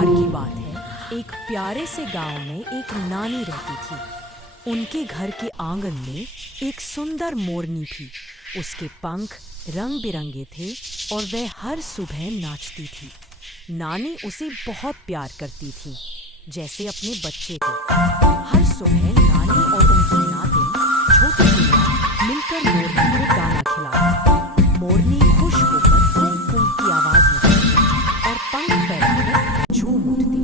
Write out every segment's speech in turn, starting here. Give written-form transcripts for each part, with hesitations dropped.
बार की बात है, एक प्यारे से गांव में एक नानी रहती थी। उनके घर के आंगन में एक सुंदर मोरनी थी। उसके पंख रंग बिरंगे थे और वह हर सुबह नाचती थी। नानी उसे बहुत प्यार करती थी, जैसे अपने बच्चे को। हर सुबह नानी और उनकी नातिन छोटी गुड़िया मिलकर मोरनी को दाना खिलाती। मोरनी खुश होकर कुंक कुंक की आवाज निकालती और पंख फैलाकर झूम उठती।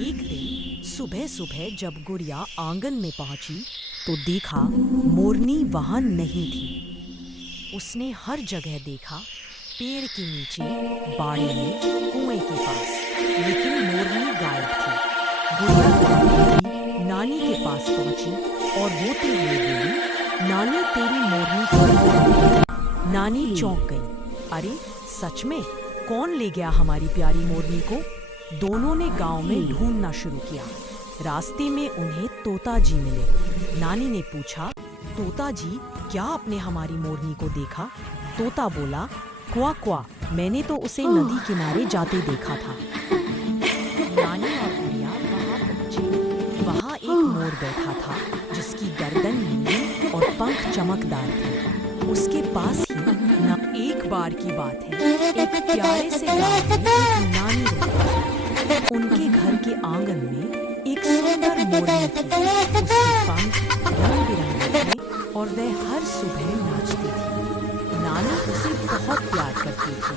एक दिन सुबह सुबह जब गुड़िया आंगन में पहुंची तो देखा मोरनी वहां नहीं थी। उसने हर जगह देखा, पेड़ के नीचे, बाड़े में, कुएं के पास, लेकिन मोरनी गायब थी। गुड़िया दौड़ती हुई नानी के पास पहुंची और रोते हुए बोली, नानी तेरी मोरनी को। नानी चौंक गई। अरे सच में, कौन ले गया हमारी प्यारी मोरनी को? दोनों ने गांव में ढूंढना शुरू किया। रास्ते में उन्हें तोता जी मिले। नानी ने पूछा, तोता जी, क्या आपने हमारी मोरनी को देखा? तोता बोला, क्वा क्वा, मैंने तो उसे नदी किनारे जाते देखा था। नानी और गुड़िया वहां पहुंचे। वहां एक मोर बैठा था, जिसकी गर्दन नीली और पंख चमकदार थे। उसके पास ही एक बार की बात है, एक प्यारे से गांव में एक नानी रहती थी। उनके घर के आंगन में एक सुंदर मोरनी थी। उसके पंख रंग बिरंगे थे और वह हर सुबह नाचती थी। नानी उसे बहुत प्यार करती थी,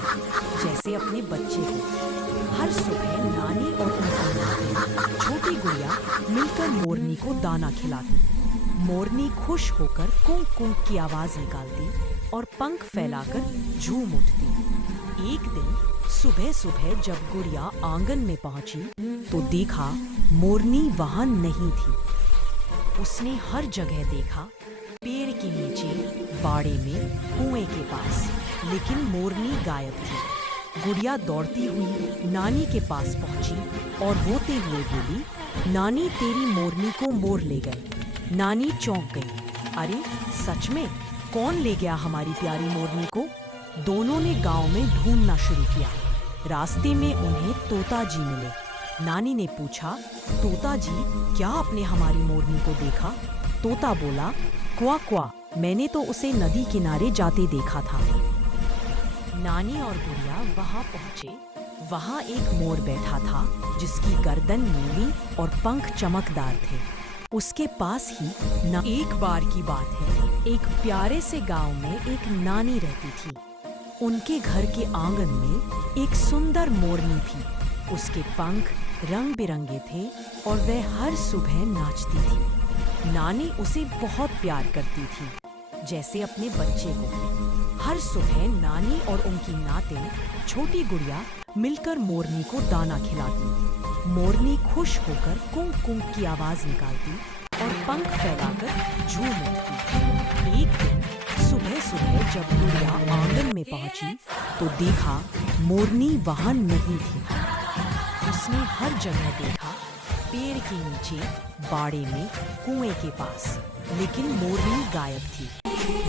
जैसे अपने बच्चे को। हर सुबह नानी और उनकी नातिन छोटी गुड़िया मिलकर मोरनी को दाना खिलाती। मोरनी खुश होकर कुंक कुंक की आवाज निकालती और पंख फैलाकर झूम उठती। एक दिन सुबह सुबह जब गुड़िया आंगन में पहुंची तो देखा मोरनी वहां नहीं थी। उसने हर जगह देखा, पेड़ के नीचे, बाड़े में, कुएं के पास, लेकिन मोरनी गायब थी। गुड़िया दौड़ती हुई नानी के पास पहुंची और रोते हुए बोली, नानी तेरी मोरनी को मोर ले गए। नानी चौंक गई। अरे सच में, कौन ले गया हमारी प्यारी मोरनी को? दोनों ने गांव में ढूंढना शुरू किया। रास्ते में उन्हें तोता जी मिले। नानी ने पूछा, तोता जी, क्या आपने हमारी मोरनी को देखा? तोता बोला, क्वा क्वा, मैंने तो उसे नदी किनारे जाते देखा था। नानी और गुड़िया वहां पहुंचे। वहां एक मोर बैठा था, जिसकी गर्दन नीली और पंख चमकदार थे। उसके पास ही एक बार की बात है, एक प्यारे से गांव में एक नानी रहती थी। उनके घर के आंगन में एक सुंदर मोरनी थी। उसके पंख रंग बिरंगे थे और वह हर सुबह नाचती थी। नानी उसे बहुत प्यार करती थी, जैसे अपने बच्चे को। हर सुबह नानी और उनकी नातिन छोटी गुड़िया मिलकर मोरनी को दाना खिलाती। मोरनी खुश होकर कुंक कुंक की आवाज निकालती और पंख फैलाकर झूम उठती। एक दिन सुबह सुबह जब गुड़िया आंगन में पहुंची तो देखा मोरनी वहां नहीं थी। उसने हर जगह देखा, पेड़ के नीचे, बाड़े में, कुएं के पास, लेकिन मोरनी गायब थी।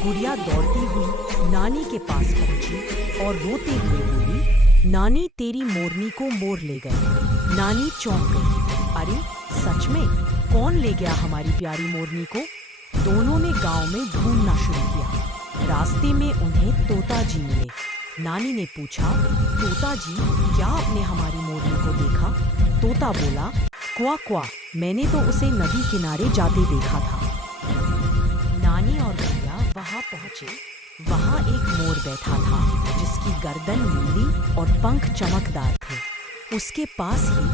गुड़िया दौड़ती हुई नानी के पास पहुंची और रोते हुए बोली, नानी तेरी मोरनी को मोर ले गए। नानी चौंक गई। अरे सच में, कौन ले गया हमारी प्यारी मोरनी को? दोनों ने गांव में ढूंढना शुरू किया। रास्ते में उन्हें तोता जी मिले। नानी ने पूछा, तोता जी, क्या आपने हमारी मोरनी को देखा? तोता बोला, क्वा क्वा, मैंने तो उसे नदी किनारे जाते देखा था। नानी और गुड़िया वहां पहुंचे। वहां एक मोर बैठा था, जिसकी गर्दन नीली और पंख चमकदार थे। उसके पास ही